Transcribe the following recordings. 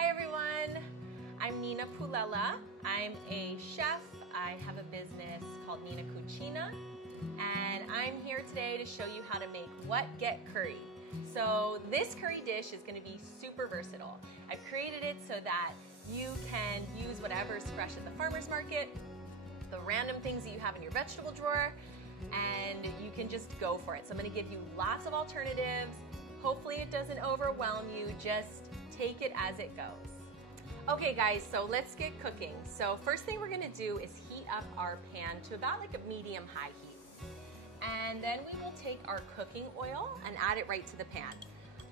Hi everyone, I'm Nina Pullella. I'm a chef. I have a business called Nina Cucina, and I'm here today to show you how to make what get curry. So this curry dish is going to be super versatile. I've created it so that you can use whatever's fresh at the farmer's market, the random things that you have in your vegetable drawer, and you can just go for it. So I'm going to give you lots of alternatives. Hopefully it doesn't overwhelm you. Just take it as it goes. Okay guys, so let's get cooking. So first thing we're going to do is heat up our pan to about like a medium-high heat. And then we will take our cooking oil and add it right to the pan.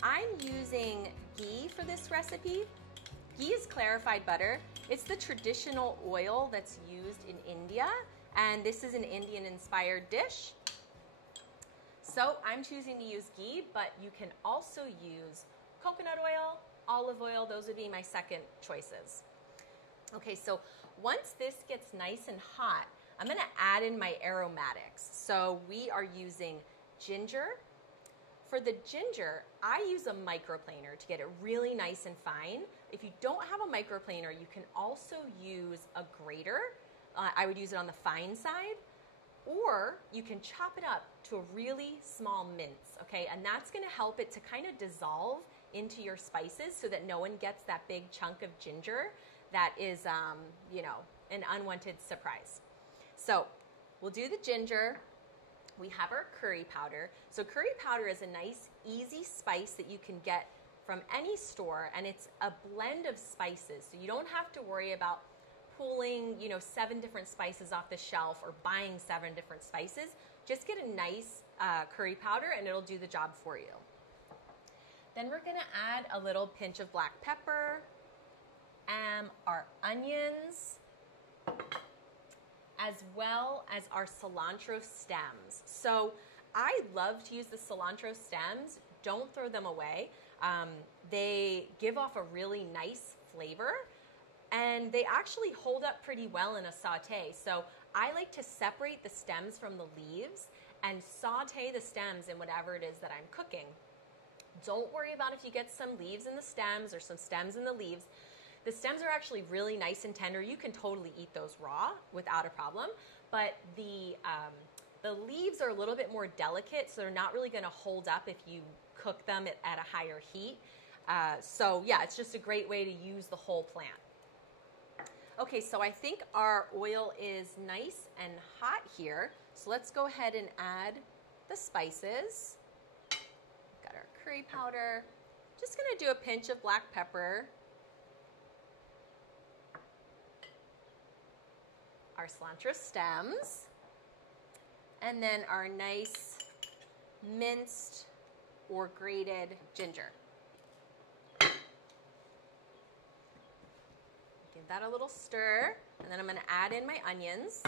I'm using ghee for this recipe. Ghee is clarified butter. It's the traditional oil that's used in India, and this is an Indian-inspired dish. So I'm choosing to use ghee, but you can also use coconut oil, olive oil. Those would be my second choices. Okay, so once this gets nice and hot, I'm going to add in my aromatics. So we are using ginger. For the ginger, I use a microplaner to get it really nice and fine. If you don't have a microplaner, you can also use a grater. I would use it on the fine side, or you can chop it up to a really small mince, okay? And that's gonna help it to kind of dissolve into your spices so that no one gets that big chunk of ginger that is, you know, an unwanted surprise. So we'll do the ginger. We have our curry powder. So curry powder is a nice, easy spice that you can get from any store, and it's a blend of spices. So you don't have to worry about pulling, you know, 7 different spices off the shelf or buying 7 different spices. Just get a nice curry powder and it'll do the job for you. Then we're gonna add a little pinch of black pepper, our onions, as well as our cilantro stems. So I love to use the cilantro stems. Don't throw them away. They give off a really nice flavor, and they actually hold up pretty well in a saute. So I like to separate the stems from the leaves and saute the stems in whatever it is that I'm cooking. Don't worry about if you get some leaves in the stems or some stems in the leaves. The stems are actually really nice and tender. You can totally eat those raw without a problem, but the leaves are a little bit more delicate, so they're not really gonna hold up if you cook them at a higher heat. So yeah, it's just a great way to use the whole plant. Okay, so I think our oil is nice and hot here. So let's go ahead and add the spices. Got our curry powder. Just gonna do a pinch of black pepper. Our cilantro stems. And then our nice minced or grated ginger. Give that a little stir, and then I'm going to add in my onions.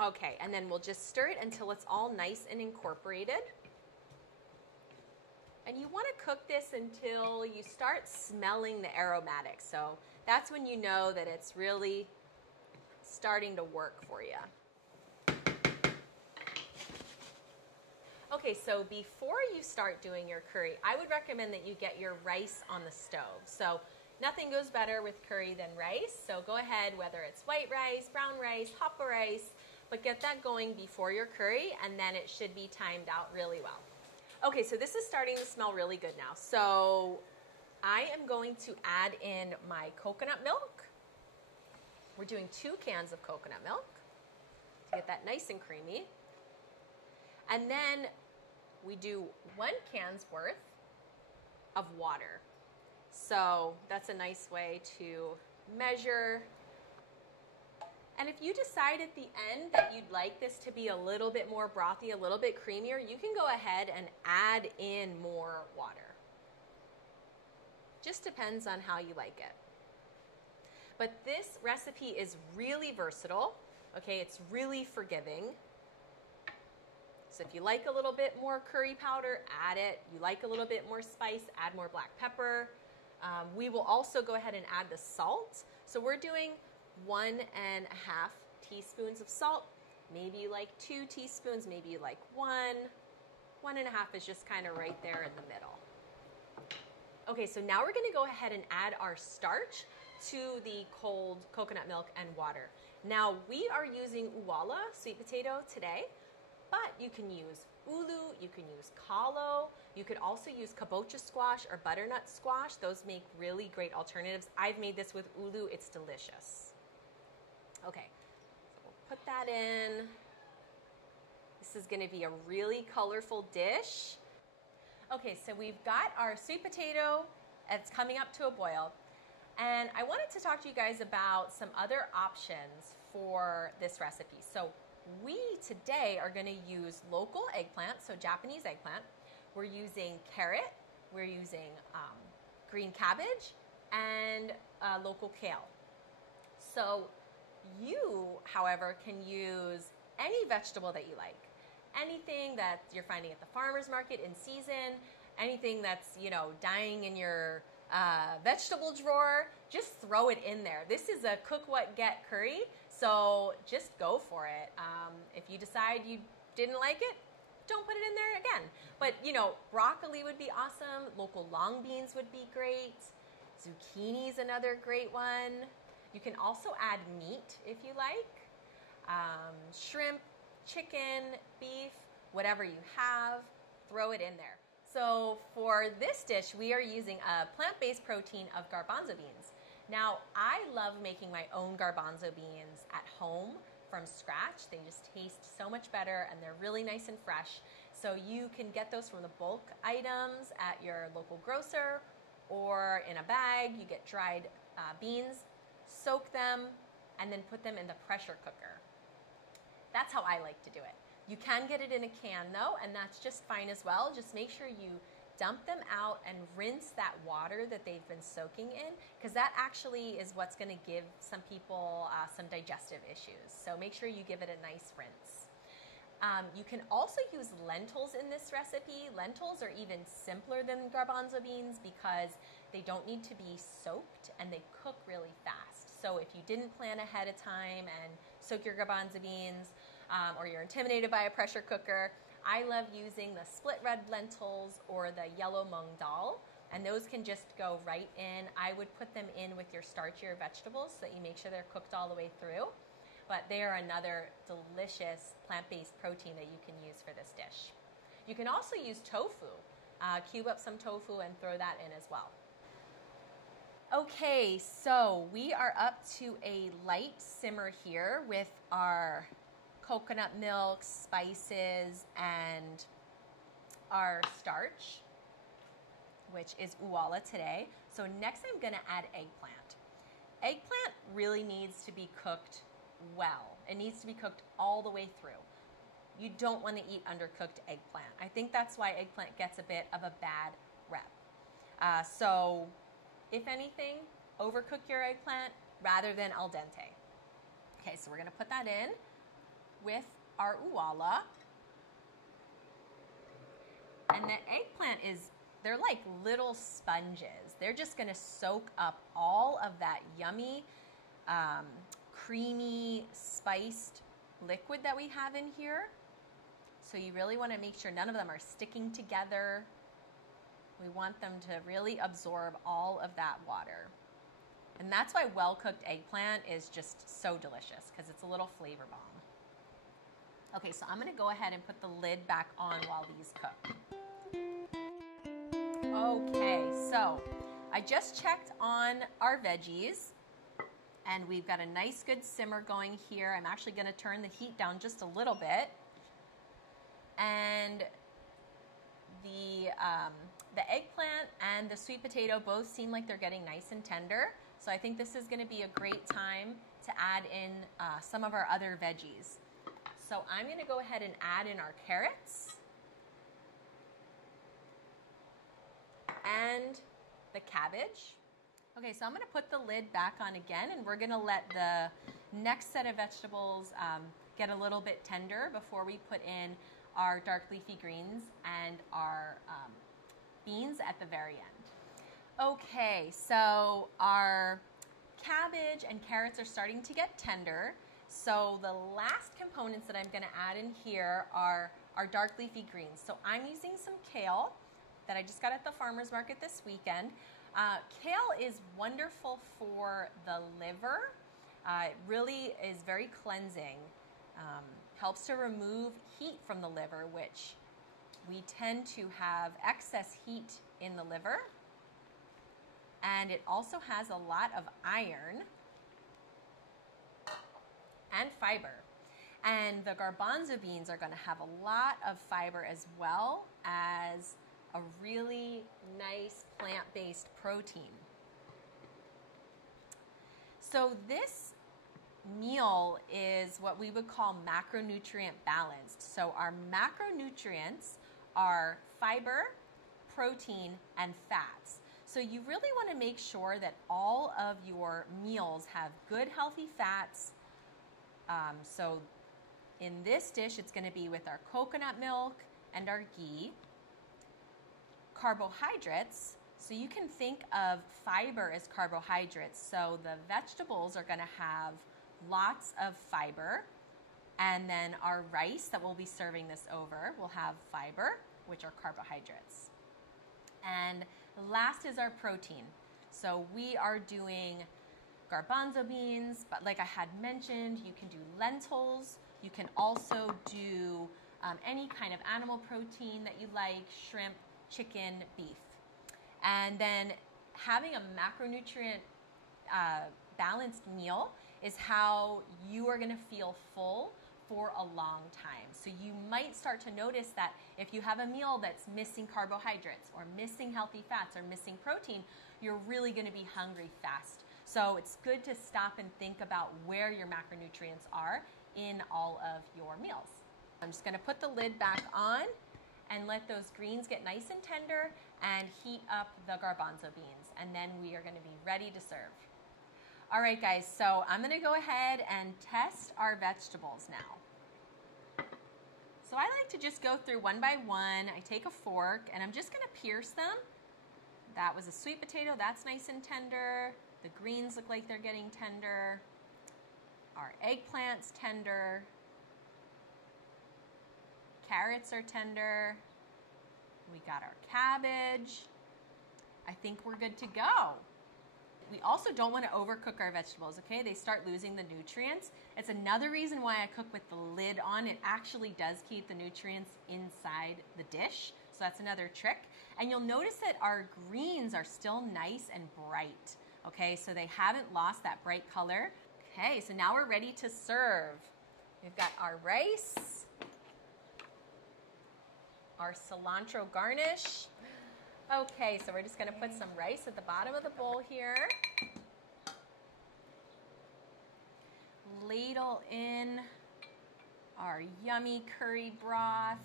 Okay, and then we'll just stir it until it's all nice and incorporated. And you want to cook this until you start smelling the aromatics. So that's when you know that it's really starting to work for you. Okay, so before you start doing your curry, I would recommend that you get your rice on the stove. So nothing goes better with curry than rice. So go ahead, whether it's white rice, brown rice, hopper rice, but get that going before your curry, and then it should be timed out really well. Okay, so this is starting to smell really good now. So I am going to add in my coconut milk. We're doing 2 cans of coconut milk to get that nice and creamy. And then we do 1 can's worth of water. So that's a nice way to measure. And if you decide at the end that you'd like this to be a little bit more brothy, a little bit creamier, you can go ahead and add in more water. Just depends on how you like it. But this recipe is really versatile, okay? It's really forgiving. So if you like a little bit more curry powder, add it. You like a little bit more spice, add more black pepper. We will also go ahead and add the salt. So we're doing 1.5 teaspoons of salt, Maybe you like 2 teaspoons, maybe you like 1.5 is just kind of right there in the middle. Okay, so now we're gonna go ahead and add our starch to the cold coconut milk and water. Now we are using uwala, sweet potato today, but you can use ulu, you can use kalo, you could also use kabocha squash or butternut squash. Those make really great alternatives. I've made this with ulu, it's delicious. Okay, so we'll put that in. This is gonna be a really colorful dish. Okay, so we've got our sweet potato, it's coming up to a boil. And I wanted to talk to you guys about some other options for this recipe. So we today are gonna use local eggplant, so Japanese eggplant. We're using carrot, we're using green cabbage, and local kale. So you, however, can use any vegetable that you like. Anything that you're finding at the farmer's market in season, anything that's, you know, dying in your vegetable drawer, just throw it in there. This is a cook what get curry, so just go for it. If you decide you didn't like it, don't put it in there again. But, you know, broccoli would be awesome. Local long beans would be great. Zucchini's another great one. You can also add meat if you like. Shrimp, chicken, beef, whatever you have, throw it in there. So for this dish, we are using a plant-based protein of garbanzo beans. Now, I love making my own garbanzo beans at home from scratch. They just taste so much better and they're really nice and fresh. So you can get those from the bulk items at your local grocer or in a bag. You get dried beans, soak them, and then put them in the pressure cooker. That's how I like to do it. You can get it in a can though, and that's just fine as well. Just make sure you dump them out and rinse that water that they've been soaking in, because that actually is what's going to give some people some digestive issues. So make sure you give it a nice rinse. You can also use lentils in this recipe. Lentils are even simpler than garbanzo beans because they don't need to be soaked and they cook really fast. So if you didn't plan ahead of time and soak your garbanzo beans, or you're intimidated by a pressure cooker, I love using the split red lentils or the yellow mung dal, and those can just go right in. I would put them in with your starchier vegetables so that you make sure they're cooked all the way through. But they are another delicious plant-based protein that you can use for this dish. You can also use tofu. Cube up some tofu and throw that in as well. Okay, so we are up to a light simmer here with our coconut milk, spices, and our starch, which is uwala today. So next I'm gonna add eggplant. Eggplant really needs to be cooked well. It needs to be cooked all the way through. You don't want to eat undercooked eggplant. I think that's why eggplant gets a bit of a bad rep. So if anything, overcook your eggplant rather than al dente. Okay, so we're gonna put that in with our uwala. And the eggplant they're like little sponges. They're just gonna soak up all of that yummy, creamy, spiced liquid that we have in here. So you really want to make sure none of them are sticking together. We want them to really absorb all of that water. And that's why well-cooked eggplant is just so delicious, because it's a little flavor bomb. Okay, so I'm going to go ahead and put the lid back on while these cook. Okay, so I just checked on our veggies. And we've got a nice good simmer going here. I'm actually gonna turn the heat down just a little bit. And the eggplant and the sweet potato both seem like they're getting nice and tender. So I think this is gonna be a great time to add in some of our other veggies. So I'm gonna go ahead and add in our carrots and the cabbage. Okay, so I'm gonna put the lid back on again, and we're gonna let the next set of vegetables get a little bit tender before we put in our dark leafy greens and our beans at the very end. Okay, so our cabbage and carrots are starting to get tender. So the last components that I'm going to add in here are our dark leafy greens. So I'm using some kale that I just got at the farmer's market this weekend. Kale is wonderful for the liver. It really is very cleansing. Helps to remove heat from the liver, which we tend to have excess heat in the liver. And it also has a lot of iron and fiber. And the garbanzo beans are going to have a lot of fiber as well as a really nice plant-based protein. So this meal is what we would call macronutrient balanced. So our macronutrients are fiber, protein, and fats. So you really want to make sure that all of your meals have good healthy fats. So in this dish, it's going to be with our coconut milk and our ghee. Carbohydrates, so you can think of fiber as carbohydrates. So the vegetables are going to have lots of fiber, and then our rice that we'll be serving this over will have fiber, which are carbohydrates. And last is our protein. So we are doing garbanzo beans, but like I had mentioned, you can do lentils. You can also do any kind of animal protein that you like, shrimp, chicken, beef. And then having a macronutrient balanced meal is how you are going to feel full for a long time. So you might start to notice that if you have a meal that's missing carbohydrates or missing healthy fats or missing protein, you're really going to be hungry fast. So it's good to stop and think about where your macronutrients are in all of your meals. I'm just going to put the lid back on and let those greens get nice and tender and heat up the garbanzo beans. And then we are going to be ready to serve. All right, guys, so I'm going to go ahead and test our vegetables now. So I like to just go through one by one. I take a fork and I'm just going to pierce them. That was a sweet potato. That's nice and tender. The greens look like they're getting tender. Our eggplant's tender. Carrots are tender. We got our cabbage. I think we're good to go. We also don't want to overcook our vegetables, okay? They start losing the nutrients. It's another reason why I cook with the lid on. It actually does keep the nutrients inside the dish. So that's another trick. And you'll notice that our greens are still nice and bright, okay? So they haven't lost that bright color. Okay, so now we're ready to serve. We've got our rice, our cilantro garnish. Okay, so we're just going to put some rice at the bottom of the bowl here. Ladle in our yummy curry broth.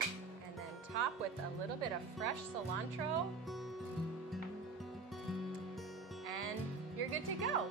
And then top with a little bit of fresh cilantro. And you're good to go.